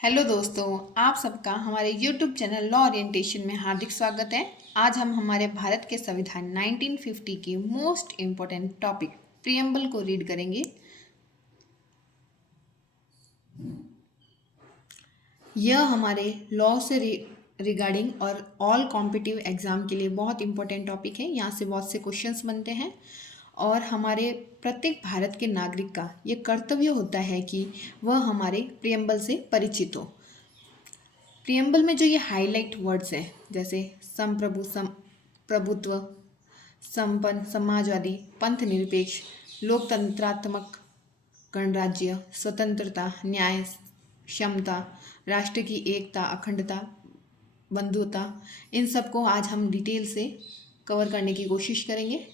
Hello दोस्तों, आप सबका हमारे YouTube चैनल लॉ ओरिएंटेशन में हार्दिक स्वागत है। आज हम हमारे भारत के संविधान 1950 के मोस्ट इम्पोर्टेंट टॉपिक प्रियम्बल को रीड करेंगे। यह हमारे लॉ से रिगार्डिंग और ऑल कॉम्पिटिटिव एग्जाम के लिए बहुत इंपॉर्टेंट टॉपिक है। यहाँ से बहुत से क्वेश्चंस बनते हैं और हमारे प्रत्येक भारत के नागरिक का ये कर्तव्य होता है कि वह हमारे प्रियम्बल से परिचित हो। प्रियम्बल में जो ये हाईलाइट वर्ड्स हैं जैसे संप्रभु, प्रभुत्व, संपन्न, समाजवादी, पंथ निरपेक्ष, लोकतंत्रात्मक, गणराज्य, स्वतंत्रता, न्याय, क्षमता, राष्ट्र की एकता, अखंडता, बंधुता, इन सबको आज हम डिटेल से कवर करने की कोशिश करेंगे।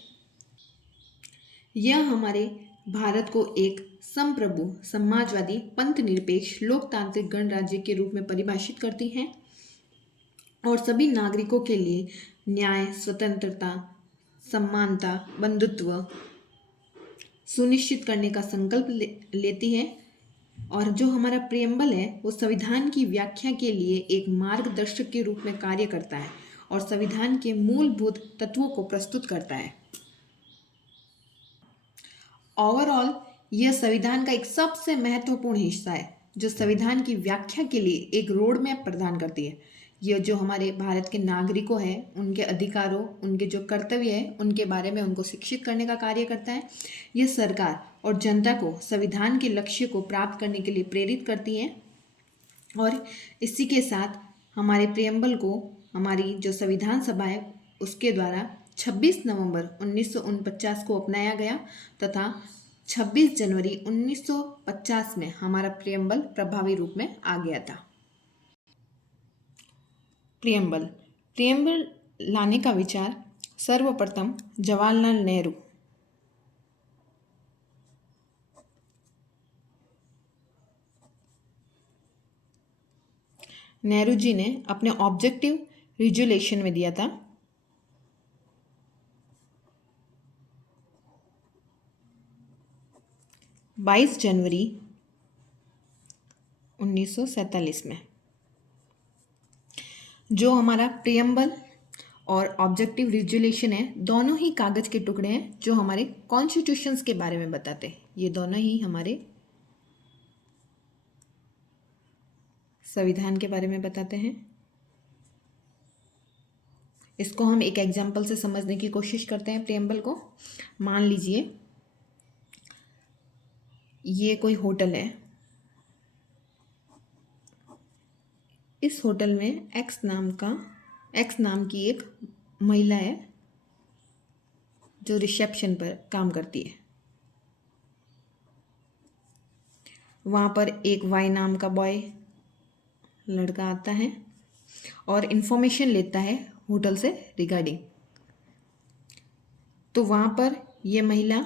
यह हमारे भारत को एक संप्रभु, समाजवादी, पंथ निरपेक्ष, लोकतांत्रिक गणराज्य के रूप में परिभाषित करती हैं और सभी नागरिकों के लिए न्याय, स्वतंत्रता, समानता, बंधुत्व सुनिश्चित करने का संकल्प लेती है। और जो हमारा प्रियम्बल है वो संविधान की व्याख्या के लिए एक मार्गदर्शक के रूप में कार्य करता है और संविधान के मूलभूत तत्वों को प्रस्तुत करता है। ओवरऑल यह संविधान का एक सबसे महत्वपूर्ण हिस्सा है जो संविधान की व्याख्या के लिए एक रोड मैप प्रदान करती है। यह जो हमारे भारत के नागरिकों हैं उनके अधिकारों, उनके जो कर्तव्य है उनके बारे में उनको शिक्षित करने का कार्य करता है। यह सरकार और जनता को संविधान के लक्ष्य को प्राप्त करने के लिए प्रेरित करती है। और इसी के साथ हमारे प्रियम्बल को हमारी जो संविधान सभा है उसके द्वारा 26 नवंबर 1949 को अपनाया गया तथा 26 जनवरी 1950 में हमारा प्रियम्बल प्रभावी रूप में आ गया था। प्रियम्बल प्रियम्बल लाने का विचार सर्वप्रथम जवाहरलाल नेहरू जी ने अपने ऑब्जेक्टिव रिजोल्यूशन में दिया था। बाईस जनवरी 1947 में। जो हमारा प्रियम्बल और ऑब्जेक्टिव रिजोल्यूशन है दोनों ही कागज के टुकड़े हैं जो हमारे कॉन्स्टिट्यूशंस के बारे में बताते हैं। ये दोनों ही हमारे संविधान के बारे में बताते हैं। इसको हम एक एग्जाम्पल से समझने की कोशिश करते हैं। प्रियम्बल को मान लीजिए ये कोई होटल है। इस होटल में एक्स नाम की एक महिला है जो रिसेप्शन पर काम करती है। वहाँ पर एक वाई नाम का बॉय लड़का आता है और इन्फॉर्मेशन लेता है होटल से रिगार्डिंग। तो वहाँ पर ये महिला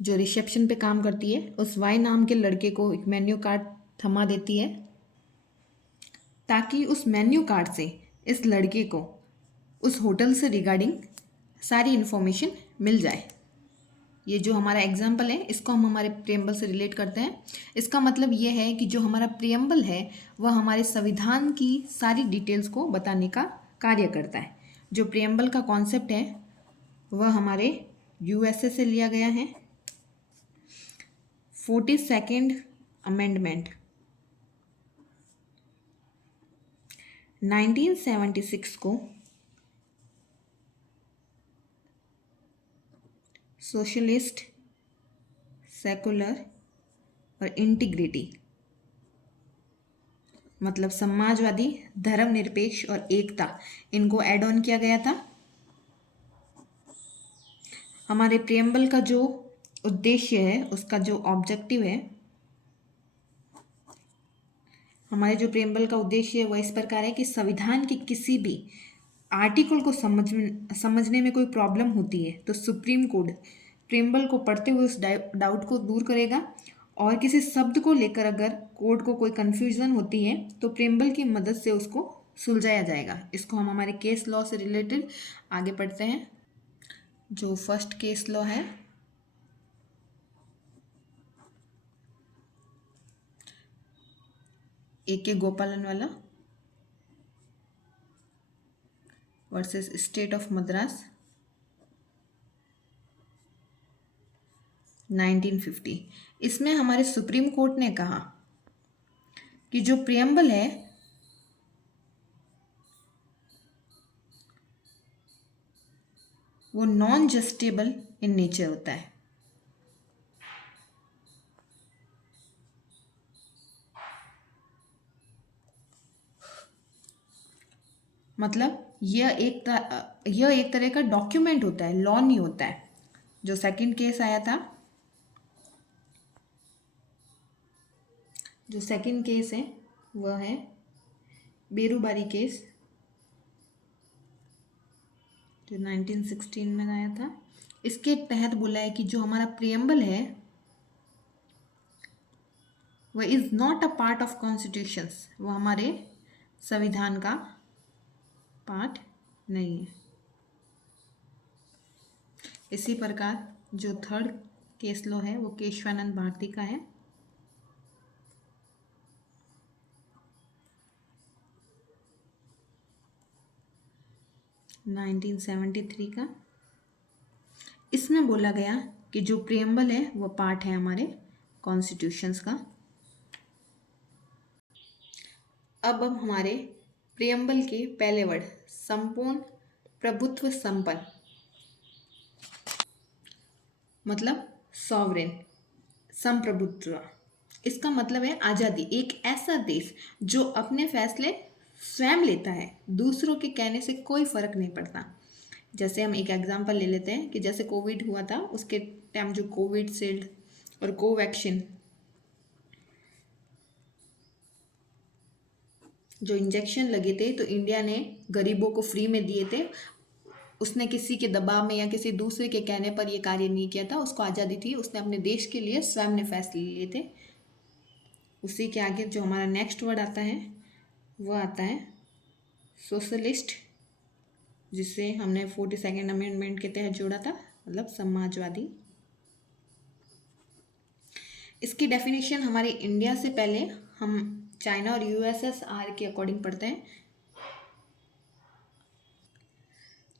जो रिसेप्शन पे काम करती है उस वाई नाम के लड़के को एक मेन्यू कार्ड थमा देती है ताकि उस मेन्यू कार्ड से इस लड़के को उस होटल से रिगार्डिंग सारी इन्फॉर्मेशन मिल जाए। ये जो हमारा एग्जाम्पल है इसको हम हमारे प्रियम्बल से रिलेट करते हैं। इसका मतलब ये है कि जो हमारा प्रियम्बल है वह हमारे संविधान की सारी डिटेल्स को बताने का कार्य करता है। जो प्रियम्बल का कॉन्सेप्ट है वह हमारे यूएसए से लिया गया है। 42nd अमेंडमेंट 1976 को सोशलिस्ट, सेकुलर और इंटीग्रिटी मतलब समाजवादी, धर्मनिरपेक्ष और एकता इनको ऐड ऑन किया गया था। हमारे प्रियम्बल का जो उद्देश्य है उसका जो ऑब्जेक्टिव है, हमारे जो प्रियम्बल का उद्देश्य है वह इस प्रकार है कि संविधान के किसी भी आर्टिकल को समझने में कोई प्रॉब्लम होती है तो सुप्रीम कोर्ट प्रियम्बल को पढ़ते हुए उस डाउट को दूर करेगा और किसी शब्द को लेकर अगर कोर्ट को कोई कन्फ्यूजन होती है तो प्रियम्बल की मदद से उसको सुलझाया जाएगा। इसको हम हमारे केस लॉ से रिलेटेड आगे पढ़ते हैं। जो फर्स्ट केस लॉ है A.K. गोपालन वाला वर्सेस स्टेट ऑफ मद्रास 1950। इसमें हमारे सुप्रीम कोर्ट ने कहा कि जो प्रियम्बल है वो नॉन जस्टिबल इन नेचर होता है। मतलब यह एक तरह का डॉक्यूमेंट होता है, लॉ नहीं होता है। जो सेकंड केस आया था, जो सेकंड केस है वह है बेरूबारी केस, जो 1916 में आया था। इसके तहत बोला है कि जो हमारा प्रियम्बल है वह is not a part of constitutions, वो हमारे संविधान का पार्ट नहीं है। इसी प्रकार जो थर्ड केस लॉ है वो केशवानंद भारती का है, नाइनटीन 1973 का। इसमें बोला गया कि जो प्रियम्बल है वो पार्ट है हमारे कॉन्स्टिट्यूशंस का। अब हम हमारे प्रियम्बल के पहले वर्ड संपूर्ण प्रभुत्व संपन्न, मतलब सॉवरेन, संप्रभुत्व। इसका मतलब है आज़ादी। एक ऐसा देश जो अपने फैसले स्वयं लेता है, दूसरों के कहने से कोई फर्क नहीं पड़ता। जैसे हम एक एग्जांपल ले लेते हैं कि जैसे कोविड हुआ था, उसके टाइम जो कोविशील्ड और कोवैक्सीन जो इंजेक्शन लगे थे तो इंडिया ने गरीबों को फ्री में दिए थे। उसने किसी के दबाव में या किसी दूसरे के कहने पर यह कार्य नहीं किया था, उसको आज़ादी थी, उसने अपने देश के लिए स्वयं ने फैसले लिए थे। उसी के आगे जो हमारा नेक्स्ट वर्ड आता है वह आता है सोशलिस्ट, जिसे हमने 42nd अमेंडमेंट के तहत जोड़ा था, मतलब समाजवादी। इसकी डेफिनेशन हमारे इंडिया से पहले हम चाइना और यूएसएसआर के अकॉर्डिंग पढ़ते हैं।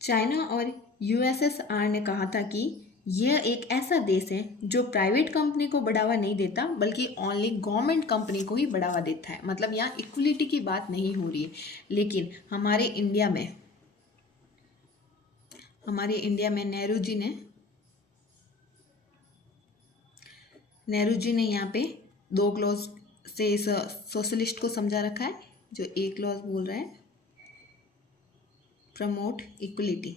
चाइना और यूएसएसआर ने कहा था कि यह एक ऐसा देश है जो प्राइवेट कंपनी को बढ़ावा नहीं देता, बल्कि ओनली गवर्नमेंट कंपनी को ही बढ़ावा देता है। मतलब यहाँ इक्वलिटी की बात नहीं हो रही है। लेकिन हमारे इंडिया में नेहरू जी ने यहाँ पे दो क्लॉज से इस सोशलिस्ट को समझा रखा है। जो एक क्लॉज बोल रहा है प्रमोट इक्वलिटी।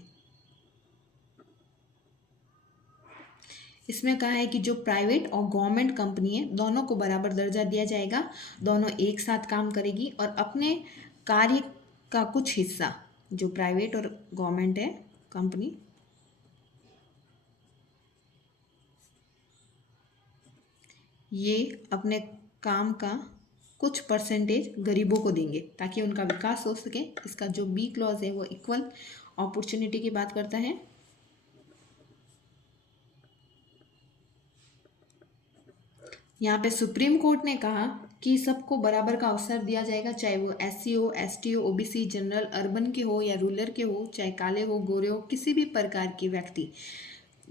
इसमें कहा है कि जो प्राइवेट और गवर्नमेंट कंपनी है दोनों को बराबर दर्जा दिया जाएगा, दोनों एक साथ काम करेगी और अपने कार्य का कुछ हिस्सा, जो प्राइवेट और गवर्नमेंट है कंपनी, ये अपने काम का कुछ परसेंटेज गरीबों को देंगे ताकि उनका विकास हो सके। इसका जो बी क्लॉज है वो इक्वल अपॉर्चुनिटी की बात करता है। यहाँ पे सुप्रीम कोर्ट ने कहा कि सबको बराबर का अवसर दिया जाएगा, चाहे वो एससी हो, एसटी हो, ओबीसी, जनरल, अर्बन के हो या रूरल के हो, चाहे काले हो, गोरे हो, किसी भी प्रकार के व्यक्ति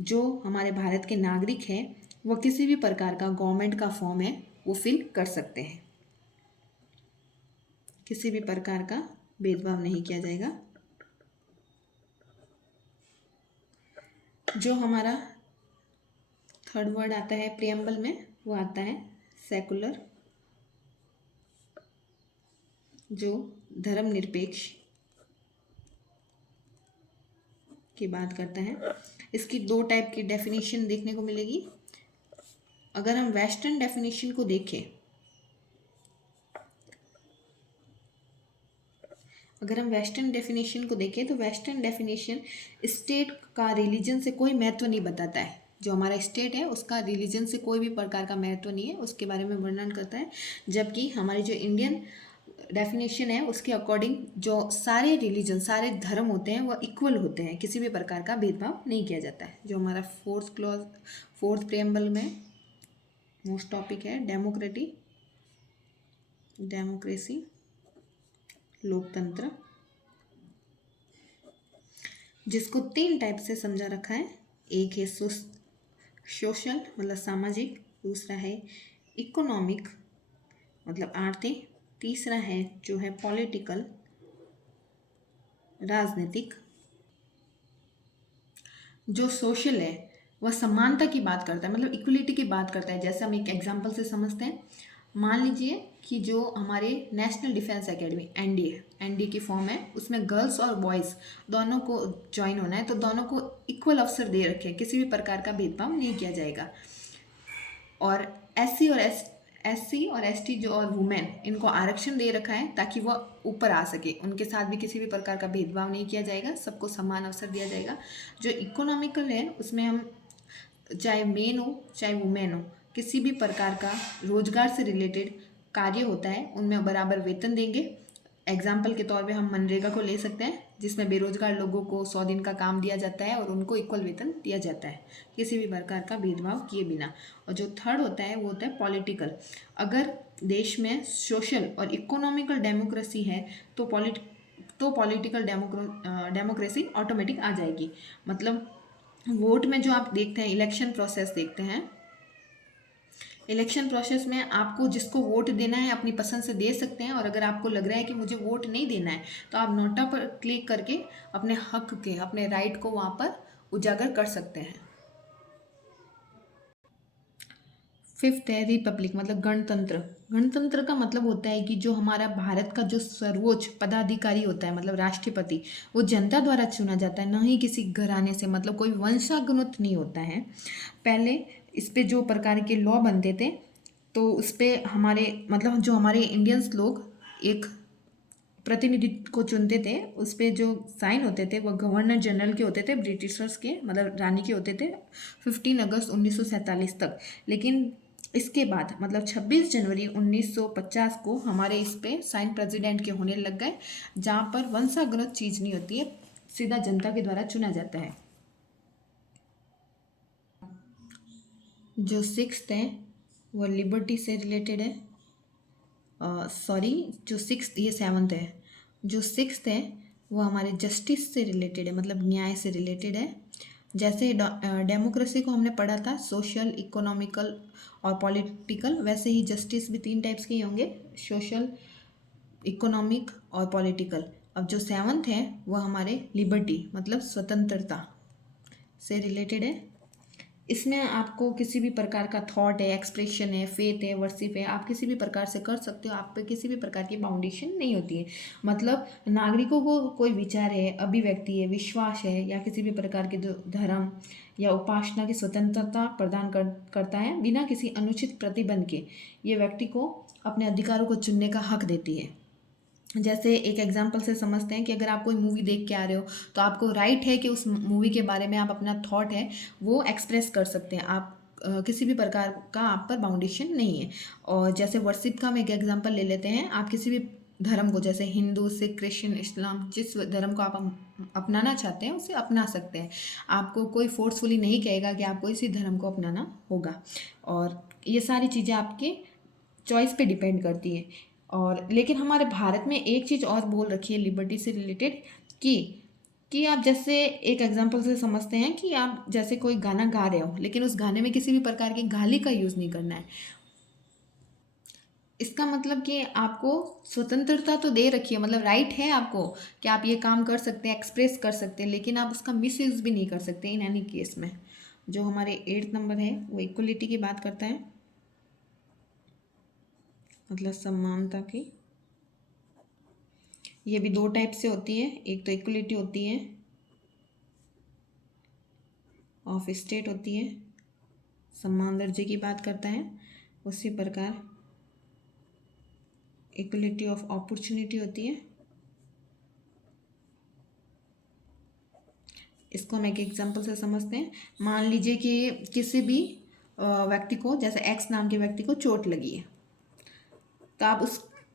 जो हमारे भारत के नागरिक हैं वो किसी भी प्रकार का गवर्नमेंट का फॉर्म है वो फिल कर सकते हैं। किसी भी प्रकार का भेदभाव नहीं किया जाएगा। जो हमारा थर्ड वर्ड आता है प्रियम्बल में वो आता है सेकुलर, जो धर्मनिरपेक्ष की बात करता है। इसकी दो टाइप की डेफिनेशन देखने को मिलेगी। अगर हम वेस्टर्न डेफिनेशन को देखें, तो वेस्टर्न डेफिनेशन स्टेट का रिलीजन से कोई महत्व नहीं बताता है। जो हमारा स्टेट है उसका रिलीजन से कोई भी प्रकार का महत्व नहीं है, उसके बारे में वर्णन करता है। जबकि हमारी जो इंडियन डेफिनेशन है उसके अकॉर्डिंग जो सारे रिलीजन, सारे धर्म होते हैं वो इक्वल होते हैं, किसी भी प्रकार का भेदभाव नहीं किया जाता है। जो हमारा फोर्थ प्रियम्बल में मोस्ट टॉपिक है डेमोक्रेसी, डेमोक्रेसी, लोकतंत्र, जिसको 3 टाइप से समझा रखा है। एक है सोशल मतलब सामाजिक, दूसरा है इकोनॉमिक मतलब आर्थिक, तीसरा है जो है पॉलिटिकल राजनीतिक। जो सोशल है वह समानता की बात करता है, मतलब इक्वलिटी की बात करता है। जैसे हम एक एग्जांपल से समझते हैं, मान लीजिए कि जो हमारे नेशनल डिफेंस एकेडमी एनडीए की फॉर्म है, उसमें गर्ल्स और बॉयज़ दोनों को ज्वाइन होना है, तो दोनों को इक्वल अवसर दे रखे हैं, किसी भी प्रकार का भेदभाव नहीं किया जाएगा। और एससी और एसटी जो और वुमेन, इनको आरक्षण दे रखा है ताकि वह ऊपर आ सके, उनके साथ भी किसी भी प्रकार का भेदभाव नहीं किया जाएगा, सबको समान अवसर दिया जाएगा। जो इकोनॉमिकल है उसमें हम चाहे मेन हो चाहे वुमेन हो, किसी भी प्रकार का रोजगार से रिलेटेड कार्य होता है उनमें बराबर वेतन देंगे। एग्जाम्पल के तौर पे हम मनरेगा को ले सकते हैं, जिसमें बेरोजगार लोगों को 100 दिन का काम दिया जाता है और उनको इक्वल वेतन दिया जाता है, किसी भी प्रकार का भेदभाव किए बिना। और जो थर्ड होता है वो होता है पॉलिटिकल। अगर देश में सोशल और इकोनॉमिकल डेमोक्रेसी है तो पॉलिटिकल डेमोक्रेसी ऑटोमेटिक आ जाएगी। मतलब वोट में जो आप देखते हैं, इलेक्शन प्रोसेस देखते हैं, इलेक्शन प्रोसेस में आपको जिसको वोट देना है अपनी पसंद से दे सकते हैं, और अगर आपको लग रहा है कि मुझे वोट नहीं देना है तो आप नोटा पर क्लिक करके अपने हक के, अपने राइट को वहाँ पर उजागर कर सकते हैं। फिफ्थ है रिपब्लिक मतलब गणतंत्र। गणतंत्र का मतलब होता है कि जो हमारा भारत का जो सर्वोच्च पदाधिकारी होता है मतलब राष्ट्रपति, वो जनता द्वारा चुना जाता है, न ही किसी घराने से, मतलब कोई वंशागनुत नहीं होता है। पहले इस पे जो प्रकार के लॉ बनते थे तो उस पर हमारे मतलब जो हमारे इंडियंस लोग एक प्रतिनिधि को चुनते थे, उस पर जो साइन होते थे वो गवर्नर जनरल के होते थे, ब्रिटिशर्स के मतलब रानी के होते थे 15 अगस्त 1947 तक। लेकिन इसके बाद मतलब 26 जनवरी 1950 को हमारे इस पे साइन प्रेसिडेंट के होने लग गए, जहाँ पर वंशागनुत चीज़ नहीं होती है, सीधा जनता के द्वारा चुना जाता है। जो सिक्स्थ है वो लिबर्टी से रिलेटेड है, सॉरी जो सिक्स्थ, ये सेवन्थ है। जो सिक्स्थ है वो हमारे जस्टिस से रिलेटेड है, मतलब न्याय से रिलेटेड है। जैसे डेमोक्रेसी को हमने पढ़ा था सोशल, इकोनॉमिकल और पॉलिटिकल, वैसे ही जस्टिस भी 3 टाइप्स के ही होंगे, सोशल, इकोनॉमिक और पॉलिटिकल। अब जो सेवन्थ है वह हमारे लिबर्टी मतलब स्वतंत्रता से रिलेटेड है। इसमें आपको किसी भी प्रकार का थॉट है, एक्सप्रेशन है, फेथ है, वर्शिप है, आप किसी भी प्रकार से कर सकते हो, आप पे किसी भी प्रकार की बाउंडेशन नहीं होती है। मतलब नागरिकों को कोई विचार है, अभिव्यक्ति है, विश्वास है या किसी भी प्रकार के जो धर्म या उपासना की स्वतंत्रता प्रदान करता है बिना किसी अनुचित प्रतिबंध के। ये व्यक्ति को अपने अधिकारों को चुनने का हक देती है। जैसे एक एग्जांपल से समझते हैं कि अगर आप कोई मूवी देख के आ रहे हो तो आपको राइट है कि उस मूवी के बारे में आप अपना थॉट है वो एक्सप्रेस कर सकते हैं, आप किसी भी प्रकार का आप पर बाउंडेशन नहीं है। और जैसे वर्शिप का हम एक एग्जांपल ले लेते हैं, आप किसी भी धर्म को, जैसे हिंदू, सिख, क्रिश्चियन, इस्लाम, जिस धर्म को आप अपनाना चाहते हैं उसे अपना सकते हैं। आपको कोई फोर्सफुली नहीं कहेगा कि आपको इसी धर्म को अपनाना होगा। और ये सारी चीज़ें आपके चॉइस पे डिपेंड करती है। और लेकिन हमारे भारत में एक चीज़ और बोल रखी है लिबर्टी से रिलेटेड कि आप जैसे एक एग्जांपल से समझते हैं कि आप जैसे कोई गाना गा रहे हो लेकिन उस गाने में किसी भी प्रकार की गाली का यूज़ नहीं करना है। इसका मतलब कि आपको स्वतंत्रता तो दे रखी है, मतलब राइट है आपको कि आप ये काम कर सकते हैं, एक्सप्रेस कर सकते हैं, लेकिन आप उसका मिसयूज़ भी नहीं कर सकते इन एनी केस में। जो हमारे 8th नंबर है वो इक्वलिटी की बात करता है, मतलब समानता की। ये भी 2 टाइप से होती है, एक तो इक्वलिटी होती है ऑफ स्टेट होती है, समान दर्जे की बात करता है। उसी प्रकार इक्वलिटी ऑफ अपॉर्चुनिटी होती है। इसको हम एक एग्जांपल से समझते हैं। मान लीजिए कि किसी भी व्यक्ति को, जैसे एक्स नाम के व्यक्ति को चोट लगी है, तो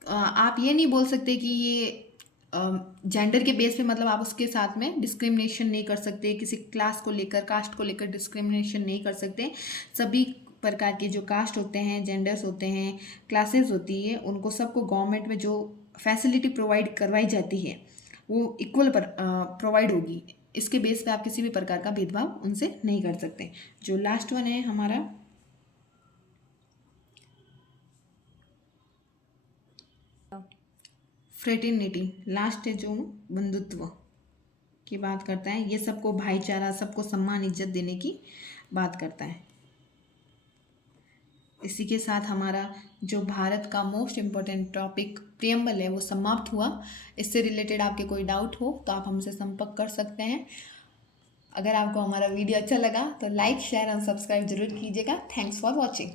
आप ये नहीं बोल सकते कि ये जेंडर के बेस पे, मतलब आप उसके साथ में डिस्क्रिमिनेशन नहीं कर सकते, किसी क्लास को लेकर, कास्ट को लेकर डिस्क्रिमिनेशन नहीं कर सकते। सभी प्रकार के जो कास्ट होते हैं, जेंडर्स होते हैं, क्लासेस होती है, उनको सबको गवर्नमेंट में जो फैसिलिटी प्रोवाइड करवाई जाती है वो इक्वल पर प्रोवाइड होगी। इसके बेस पे आप किसी भी प्रकार का भेदभाव उनसे नहीं कर सकते। जो लास्ट वन है हमारा फ्रेटर्निटी, लास्ट है जो बंधुत्व की बात करता है। ये सबको भाईचारा, सबको सम्मान इज्जत देने की बात करता है। इसी के साथ हमारा जो भारत का मोस्ट इम्पोर्टेंट टॉपिक प्रियम्बल है वो समाप्त हुआ। इससे रिलेटेड आपके कोई डाउट हो तो आप हमसे संपर्क कर सकते हैं। अगर आपको हमारा वीडियो अच्छा लगा तो लाइक, शेयर और सब्सक्राइब जरूर कीजिएगा। Thanks for watching.